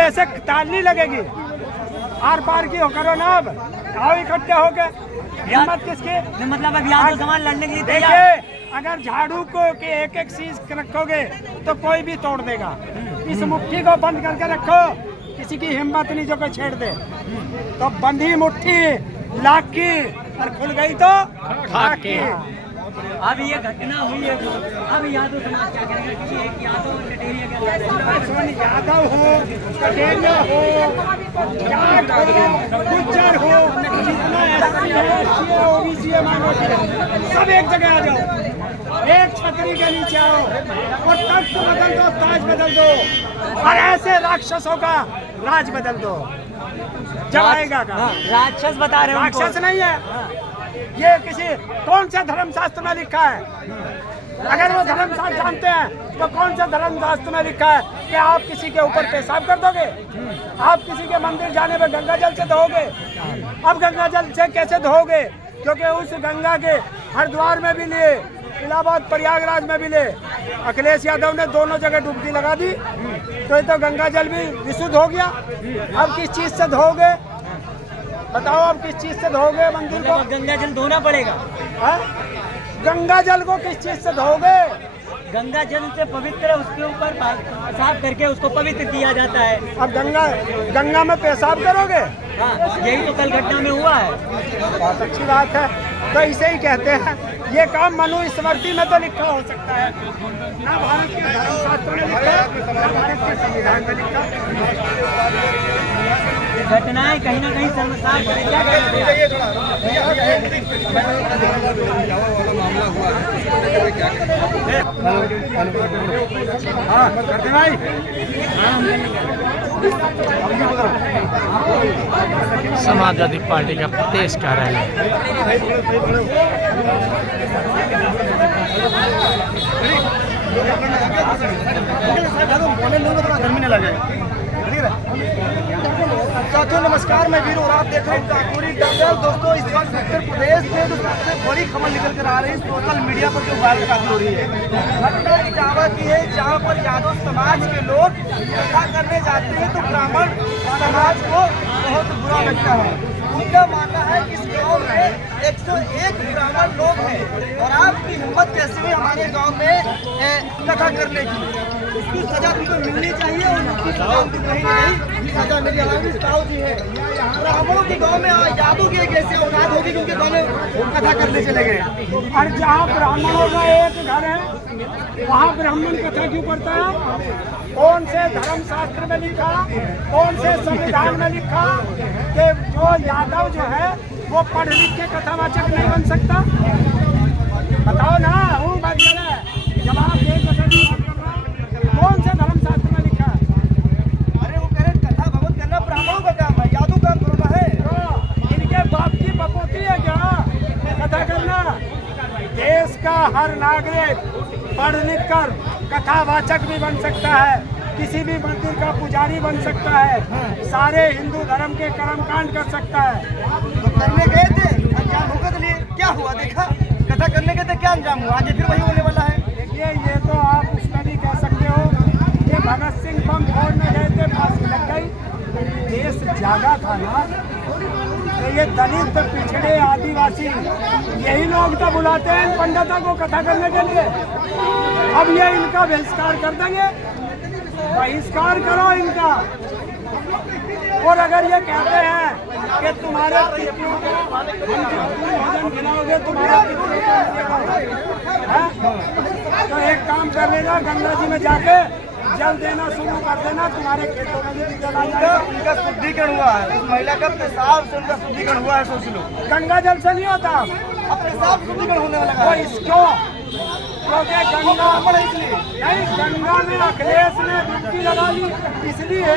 ऐसे तालनी लगेगी, आर पार की हो करो ना। अब आओ इकट्ठे होके, हिम्मत किसकी? मतलब अब यादव समाज लड़ने के लिए तैयार। देखिए, अगर झाड़ू को के एक एक चीज रखोगे तो कोई भी तोड़ देगा। इस मुट्ठी को बंद करके रखो, किसी की हिम्मत नहीं जो कोई छेड़ दे। तो बंधी मुट्ठी लाख की और खुल गई तो खाक की। अब ये घटना हुई है जो अब यादव समाज क्या करेगा कि एक यादव और कटेरिया यादव हो, कटेरिया हो, जाट हो, गुज्जर हो, जितना एससी है, ओबीसी है, माइनॉरिटी है, सब एक जगह आ जाओ, एक छतरी के नीचे आओ और तख्त बदल दो, ताज बदल दो और ऐसे राक्षसों का राज बदल दो। जब आएगा का राक्षस बता रहे हो? राक्षस नहीं है ये, किसी कौन से धर्मशास्त्र में लिखा है? अगर वो धर्मशास्त्र जानते हैं तो कौन से धर्मशास्त्र में लिखा है कि आप किसी के ऊपर पेशाब कर दोगे? आप किसी के मंदिर जाने में गंगा जल से धोगे? अब गंगा जल से कैसे धोगे? क्योंकि उस गंगा के हरिद्वार में भी लिए, इलाहाबाद प्रयागराज में भी ले, अखिलेश यादव ने दोनों जगह डुबकी लगा दी, तो ये तो गंगा जल भी विशुद्ध हो गया। अब किस चीज से धोगे बताओ? अब किस चीज से धोगे मंदिर को? गंगा जल धोना पड़ेगा। है? गंगा जल को किस चीज से धोगे? गंगा जल से पवित्र, उसके ऊपर पेशाब करके उसको पवित्र किया जाता है। अब गंगा में पेशाब करोगे? हाँ, यही तो कल घटना में हुआ है। बहुत अच्छी बात है। तो इसे ही कहते हैं, ये काम मनुस्मृति में तो लिखा हो सकता है, ना भारत के धर्मशास्त्र में लिखा, ना भारत के संविधान में लिखा। घटनाएं कहीं ना कहीं सर्वसार क्या करते भाई समाजवादी पार्टी का प्रदेश कार्यालय। साथियों नमस्कार, मैं वीर और आप देख रहे हैं काकोरी दंगल। दोस्तों, इस वक्त उत्तर प्रदेश में जो सबसे बड़ी खबर निकल कर आ रही है सोशल मीडिया पर, जो वायरल काफी हो रही है, घटना इटावा की है, जहां पर यादव समाज के लोग कथा करने जाते हैं तो ब्राह्मण समाज को बहुत बुरा लगता है। उनका मानना है कि इस गाँव में 101 ब्राह्मण लोग हैं और आपकी हिम्मत कैसे हुई हमारे गाँव में कथा करने की? उसकी सजा तुमको मिलनी चाहिए और उसकी सजा उनको कहीं ना कहीं सजा मिली। हमारे ताऊ जी है, ब्राह्मणों के गाँव में यादव की एक ऐसी औकात होगी कि उनके गाँव में कथा करने चले गए। और जहाँ ब्राह्मणों का एक घर है वहाँ ब्राह्मण कथा क्यों करता है? कौन से धर्मशास्त्र में लिखा, कौन से संविधान में लिखा कि जो यादव जो है वो पढ़ लिख के कथावाचक नहीं बन सकता? बताओ ना, हूँ जवाब दे। कौन से धर्मशास्त्र में लिखा है? अरे वो कह रहे कथा भगवत करना ब्राह्मणों का काम है, यादव काम करना है। तो इनके बाप की बपोती है क्या कथा करना? देश का हर नागरिक पढ़ लिख कर कथावाचक भी बन सकता है, किसी भी मंदिर का पुजारी बन सकता है, सारे हिंदू धर्म के कर्मकांड कर सकता है। तो करने गए थे, अंजाम भुगत लिए, क्या हुआ देखा? कथा करने गए थे, क्या अंजाम हुआ? आज फिर वही होने वाला है। देखिए, ये तो आप उसमें भी कह सकते हो कि भगत सिंह बम फोड़ने गए थे, फांसी लग गई। देश जागा था ना, तो ये दलित पिछड़े आदिवासी यही लोग तो बुलाते हैं पंडितों को कथा करने के लिए। अब ये इनका बहिष्कार कर देंगे, बहिष्कार करो इनका। और अगर ये कहते हैं कि तुम्हारे पितरों को भोजन खिलाओगे, तुम्हारे तो एक काम कर लेना, गंगा जी में जाके जल देना शुरू कर देना, तुम्हारे खेतों में भी जल आ जाएगा। उनका शुद्धिकरण हुआ है, उस महिला का पेशाब से उनका शुद्धिकरण हुआ है। सोच लो, गंगा जल से नहीं होता, अब पेशाब शुद्धिकरण होने वाला है। वो इसको क्योंकि गंगा नहीं, गंगा में अखिलेश ने डुबकी लगा ली, इसलिए